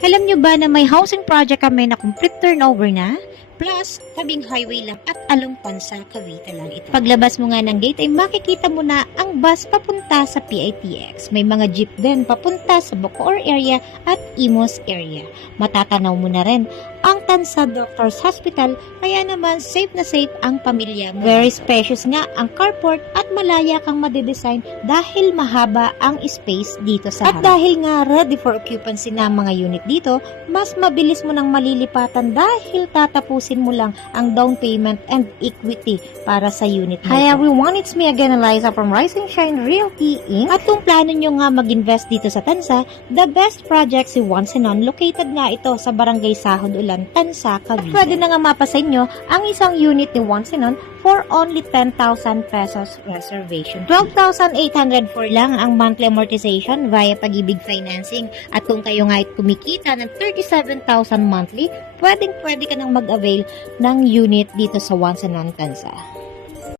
Alam nyo ba na may housing project kami na complete turnover na? Plus, tabing highway lang at along Tansa, Cavite lang ito. Paglabas mo nga ng gate ay makikita mo na ang bus papunta sa PITX. May mga jeep din papunta sa Bacoor area at Imos area. Matatanaw mo na rin ang Tansa Doctors Hospital, kaya naman safe na safe ang pamilya mo. Very spacious nga ang carport at malaya kang madidesign dahil mahaba ang space dito sa harap. At dahil nga ready for occupancy na ang mga unit dito, mas mabilis mo nang malilipatan dahil tatapusin mo lang ang down payment and equity para sa unit mo. Hi everyone, it's me again, Eliza from Rising Shine Realty Inc. At kung plano nyo nga mag-invest dito sa Tansa, the best project si Once and On. Located nga ito sa Barangay Sahod Ulan, Tansa, Cavite. Pwede na nga mapa sa inyo ang isang unit ni Once and On for only 10,000 pesos reservation. 12,804 lang ang monthly amortization via Pag-ibig Financing. At kung kayo nga ay kumikita ng 37,000 monthly, pwede ka nang mag-avail ng unit dito sa Once and On Tansa.